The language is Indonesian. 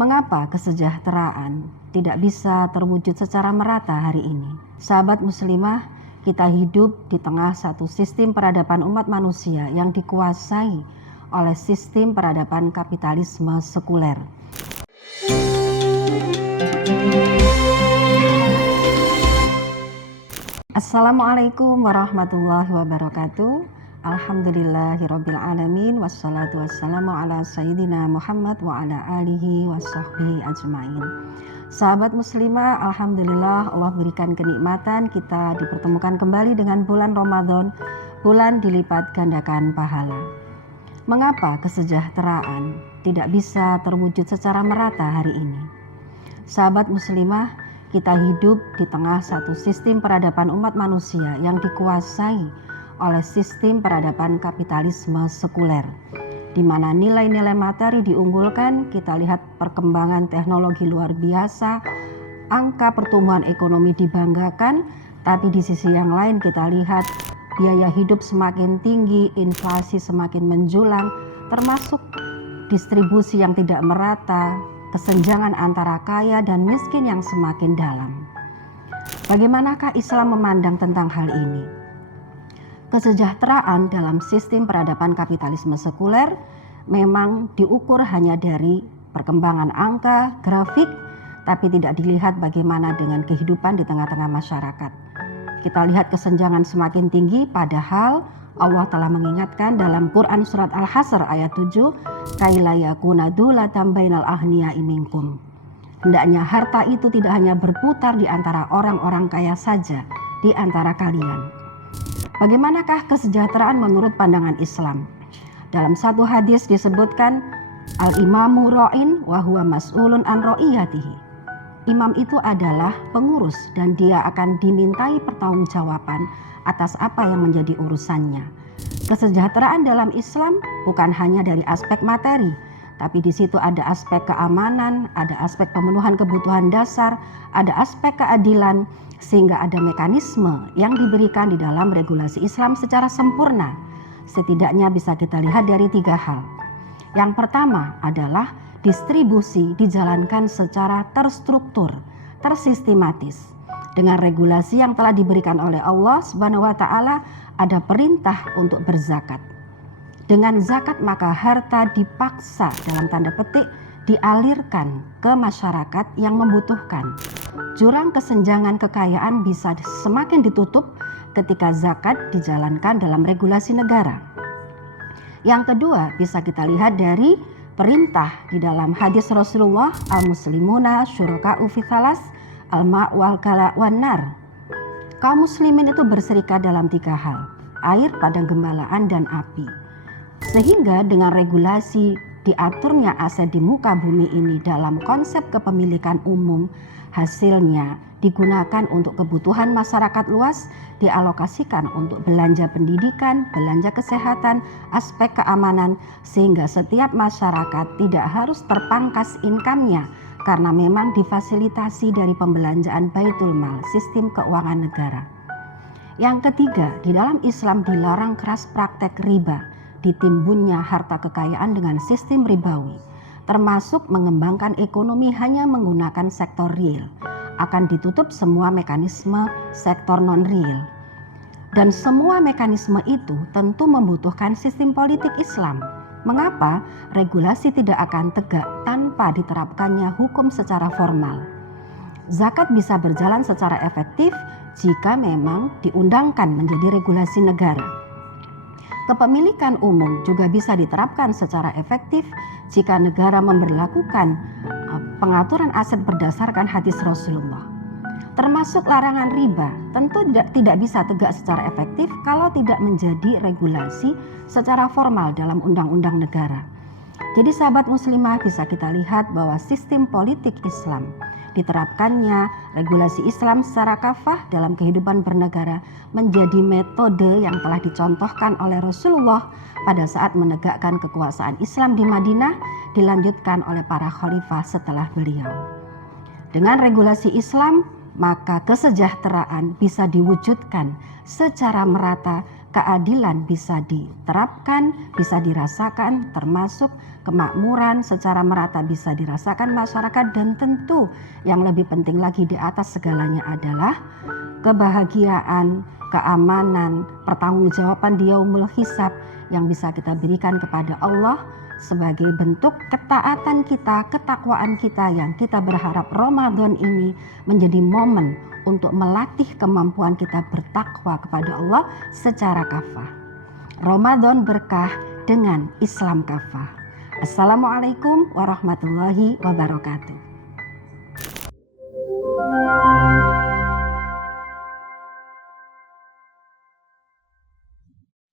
Mengapa kesejahteraan tidak bisa terwujud secara merata hari ini? Sahabat muslimah, kita hidup di tengah satu sistem peradaban umat manusia yang dikuasai oleh sistem peradaban kapitalisme sekuler. Assalamualaikum warahmatullahi wabarakatuh. Alhamdulillahirabbil alamin, wassalatu wassalamu ala sayyidina Muhammad wa ala alihi washabbihi ajmain. Sahabat muslimah, alhamdulillah Allah berikan kenikmatan kita dipertemukan kembali dengan bulan Ramadan, bulan dilipat gandakan pahala. Mengapa kesejahteraan tidak bisa terwujud secara merata hari ini? Sahabat muslimah, kita hidup di tengah satu sistem peradaban umat manusia yang dikuasai oleh sistem peradaban kapitalisme sekuler, di mana nilai-nilai materi diunggulkan. Kita lihat perkembangan teknologi luar biasa, angka pertumbuhan ekonomi dibanggakan, tapi di sisi yang lain kita lihat biaya hidup semakin tinggi, inflasi semakin menjulang, termasuk distribusi yang tidak merata, kesenjangan antara kaya dan miskin yang semakin dalam. Bagaimanakah Islam memandang tentang hal ini? Kesejahteraan dalam sistem peradaban kapitalisme sekuler memang diukur hanya dari perkembangan angka, grafik, tapi tidak dilihat bagaimana dengan kehidupan di tengah-tengah masyarakat. Kita lihat kesenjangan semakin tinggi, padahal Allah telah mengingatkan dalam Quran surat Al-Hasr ayat 7, kaila yakuna dulatan bainal aghniya'i minkum. Hendaknya harta itu tidak hanya berputar di antara orang-orang kaya saja di antara kalian. Bagaimanakah kesejahteraan menurut pandangan Islam? Dalam satu hadis disebutkan, al-imamu ra'in wa huwa mas'ulun an ra'iyatihi. Imam itu adalah pengurus dan dia akan dimintai pertanggungjawaban atas apa yang menjadi urusannya. Kesejahteraan dalam Islam bukan hanya dari aspek materi, tapi di situ ada aspek keamanan, ada aspek pemenuhan kebutuhan dasar, ada aspek keadilan, sehingga ada mekanisme yang diberikan di dalam regulasi Islam secara sempurna. Setidaknya bisa kita lihat dari 3 hal. Yang pertama adalah distribusi dijalankan secara terstruktur, tersistematis. Dengan regulasi yang telah diberikan oleh Allah Subhanahu wa taala, ada perintah untuk berzakat. Dengan zakat maka harta dipaksa dalam tanda petik dialirkan ke masyarakat yang membutuhkan. Jurang kesenjangan kekayaan bisa semakin ditutup ketika zakat dijalankan dalam regulasi negara. Yang kedua bisa kita lihat dari perintah di dalam hadis Rasulullah, al-muslimuna syuraka'u fi thalas, al-ma' wal kala wan nar. Kaum muslimin itu berserikat dalam 3 hal, air, padang gembalaan, dan api. Sehingga dengan regulasi diaturnya aset di muka bumi ini dalam konsep kepemilikan umum, hasilnya digunakan untuk kebutuhan masyarakat luas, dialokasikan untuk belanja pendidikan, belanja kesehatan, aspek keamanan, sehingga setiap masyarakat tidak harus terpangkas income-nya karena memang difasilitasi dari pembelanjaan Baitul Mal, sistem keuangan negara. Yang ketiga, di dalam Islam dilarang keras praktek riba, ditimbunnya harta kekayaan dengan sistem ribawi, termasuk mengembangkan ekonomi hanya menggunakan sektor real. Akan ditutup semua mekanisme sektor non-real. Dan semua mekanisme itu tentu membutuhkan sistem politik Islam. Mengapa regulasi tidak akan tegak tanpa diterapkannya hukum secara formal? Zakat bisa berjalan secara efektif jika memang diundangkan menjadi regulasi negara. Kepemilikan umum juga bisa diterapkan secara efektif jika negara memberlakukan pengaturan aset berdasarkan hadis Rasulullah. Termasuk larangan riba tentu tidak bisa tegak secara efektif kalau tidak menjadi regulasi secara formal dalam undang-undang negara. Jadi sahabat muslimah, bisa kita lihat bahwa sistem politik Islam, diterapkannya regulasi Islam secara kafah dalam kehidupan bernegara menjadi metode yang telah dicontohkan oleh Rasulullah pada saat menegakkan kekuasaan Islam di Madinah, dilanjutkan oleh para khalifah setelah beliau. Dengan regulasi Islam, maka kesejahteraan bisa diwujudkan secara merata keadilan bisa diterapkan, bisa dirasakan, termasuk kemakmuran secara merata bisa dirasakan masyarakat, dan tentu yang lebih penting lagi di atas segalanya adalah kebahagiaan, keamanan, pertanggungjawaban di yaumul hisab yang bisa kita berikan kepada Allah sebagai bentuk ketaatan kita, ketakwaan kita, yang kita berharap Ramadan ini menjadi momen untuk melatih kemampuan kita bertakwa kepada Allah secara kafah. Ramadan berkah dengan Islam kafah. Assalamualaikum warahmatullahi wabarakatuh.